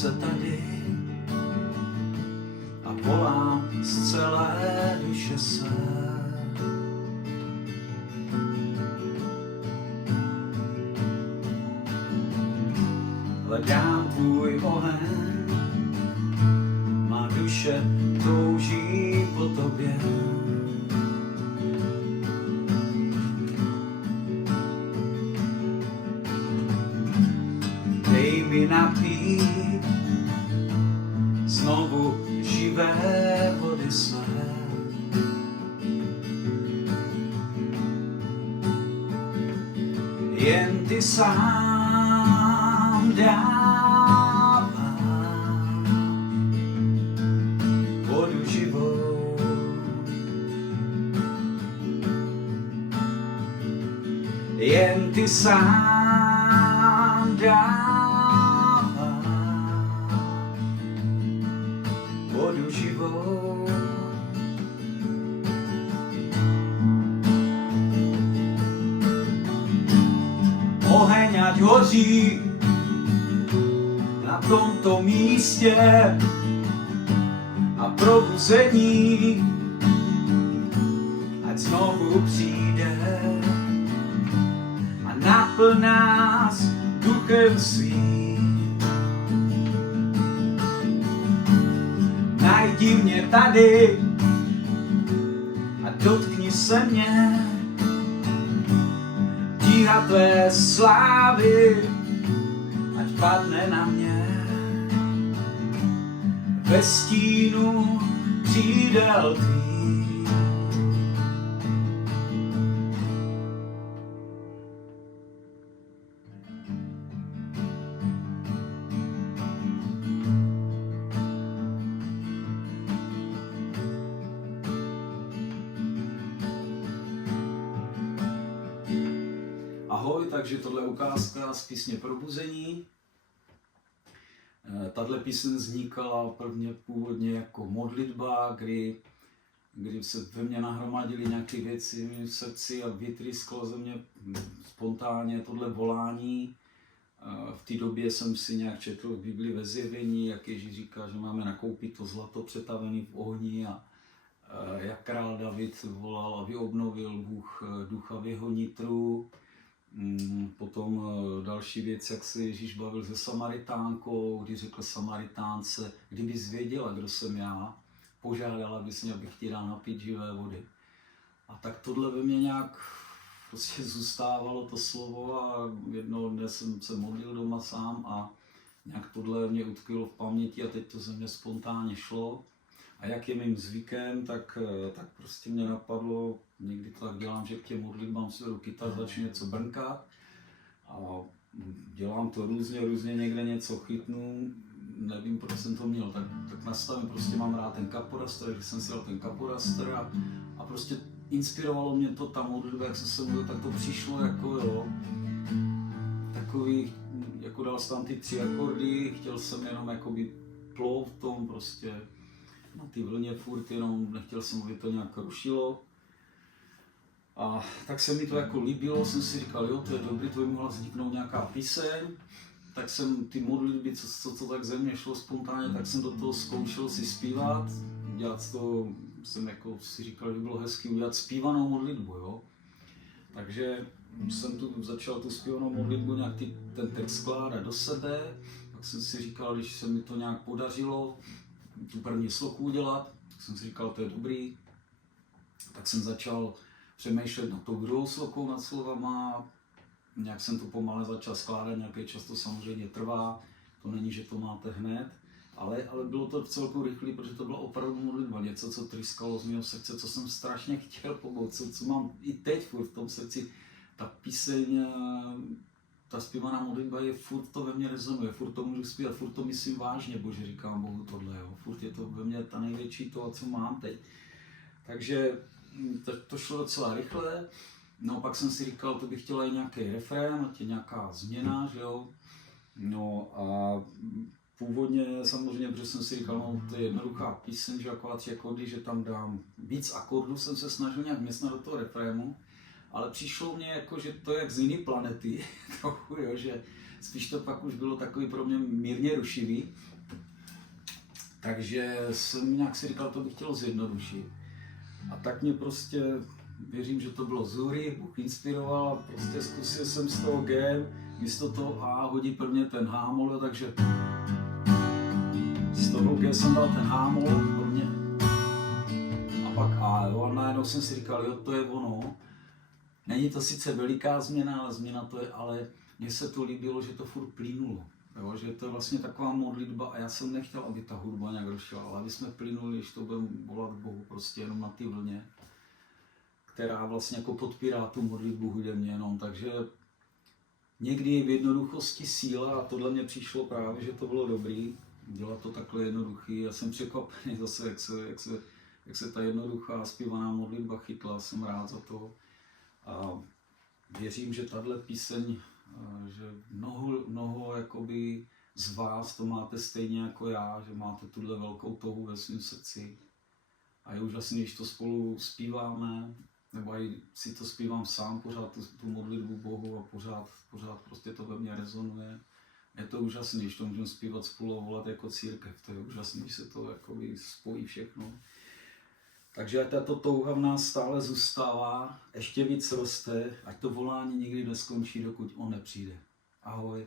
se tady a volám z celé duše své. Hledám tvůj oheň, má duše touží po tobě. Dej mi napít znovu živé vody své. Jen ty sám dáváš vodu živou. Jen ty sám dáváš vodu živou. Oheň ať hoří na tomto místě a probuzení ať znovu přijde a naplň nás duchem svým. Najdi mě tady a dotkni se mě. Tíha tvé slávy ať padne na mě ve stínu křídel tvých. Ahoj, takže tohle je ukázka z písně Probuzení. Tahle píseň vznikala prvně původně jako modlitba, kdy se ve mně nahromadily nějaké věci v srdci a vytrysklo ze mě spontánně tohle volání. V té době jsem si nějak četl v Bibli ve Zjevení, jak Ježíš říká, že máme nakoupit to zlato přetavené v ohni a jak král David volal, aby obnovil Bůh ducha v jeho nitru. Potom další věc, jak se Ježíš bavil se Samaritánkou, kdy řekl Samaritánce, kdybys věděla, kdo jsem já, požádala bys mě, abych ti dal napít živé vody. A tak tohle ve mně nějak prostě zůstávalo to slovo a jednoho dne jsem se modlil doma sám a nějak tohle mě utkvělo v paměti a teď to ze mě spontánně šlo. A jak je mým zvykem, tak prostě mě napadlo, někdy to tak dělám, že k těm modlitbám si vedu kytaru, začnu něco brnkat a dělám to různě někde něco chytnu, nevím, proč jsem to měl, tak nastavím, prostě mám rád ten kaporaster, takže jsem si dal ten kaporaster a prostě inspirovalo mě to, ta modlitba, jak jsem se mluvil, tak to přišlo jako jo, takový, jako dal jsem tam ty 3 akordy, chtěl jsem jenom jakoby plout v tom prostě, na ty vlně furt, jenom nechtěl jsem, aby to nějak rušilo. A tak se mi to jako líbilo, jsem si říkal, jo, to je dobrý, to by mohla vzniknout nějaká píseň. Tak jsem ty modlitby, co tak ze mě šlo spontánně, tak jsem do toho zkoušel si zpívat. Dělat to, jsem jako si říkal, že by bylo hezky udělat zpívanou modlitbu, jo. Takže jsem tu začal tu zpívanou modlitbu nějak ten text skládat do sebe. Tak jsem si říkal, když se mi to nějak podařilo, tu první sloku udělat, tak jsem si říkal, to je dobrý. Tak jsem začal přemýšlet nad tou druhou slokou, nad slovama. Nějak jsem to pomale začal skládat, nějaký čas to samozřejmě trvá. To není, že to máte hned. Ale bylo to celku rychlé, protože to byla opravdu modlitba. Něco, co tryskalo z mého srdce, co jsem strašně chtěl pomoct, co mám i teď furt v tom srdci. Ta píseň, ta zpívaná modlitba je furt to ve mně rezonuje, furt to můžu zpívat, furt to myslím vážně, Bože, říkám Bohu tohle, jo. Furt je to ve mně ta největší to, co mám teď. Takže to šlo docela rychle, no pak jsem si říkal, to bych chtěl i nějaký refrén, ať je nějaká změna, že jo. No a původně samozřejmě, protože jsem si říkal, no to je jednoduchá píseň, že akorát 3 akordy, že tam dám víc akordů, jsem se snažil nějak městnat do toho refrénu. ale přišlo mně jako, že to je jak z jiné planety, trochu, jo, že spíš to pak už bylo takový pro mě mírně rušivý. Takže jsem nějak si říkal, to bych chtěl zjednodušit. A tak mě prostě, věřím, že to bylo Zuri, Bůh inspiroval a prostě zkusil jsem z toho G, místo toho A hodit prvně ten H-mol, takže z toho G jsem dal ten H-mol prvně a pak A, jo, a najednou jsem si říkal, jo, to je ono. Není to sice veliká změna, ale změna to je, ale mně se to líbilo, že to furt plynulo. Jo, že to je vlastně taková modlitba a já jsem nechtěl, aby ta hudba nějak rozšla, ale aby jsme plynuli, když to budeme volat Bohu prostě jenom na ty vlně, která vlastně jako podpírá tu modlitbu hudebně jenom, takže někdy je v jednoduchosti síla a tohle mě přišlo právě, že to bylo dobrý, dělat to takhle jednoduchý. Já jsem překvapený zase, jak se ta jednoduchá zpívaná modlitba chytla, jsem rád za to. A věřím, že tahle píseň, že mnoho jakoby z vás to máte stejně jako já, že máte tuhle velkou touhu ve svém srdci. A je úžasný, když to spolu zpíváme, nebo i si to zpívám sám, pořád tu modlitbu Bohu a pořád prostě to ve mně rezonuje. Je to úžasný, když to můžeme zpívat spolu a volat jako církev, to je úžasný, když se to jakoby spojí všechno. Takže ať tato touha v nás stále zůstává, ještě víc roste, ať to volání nikdy neskončí, dokud on nepřijde. Ahoj.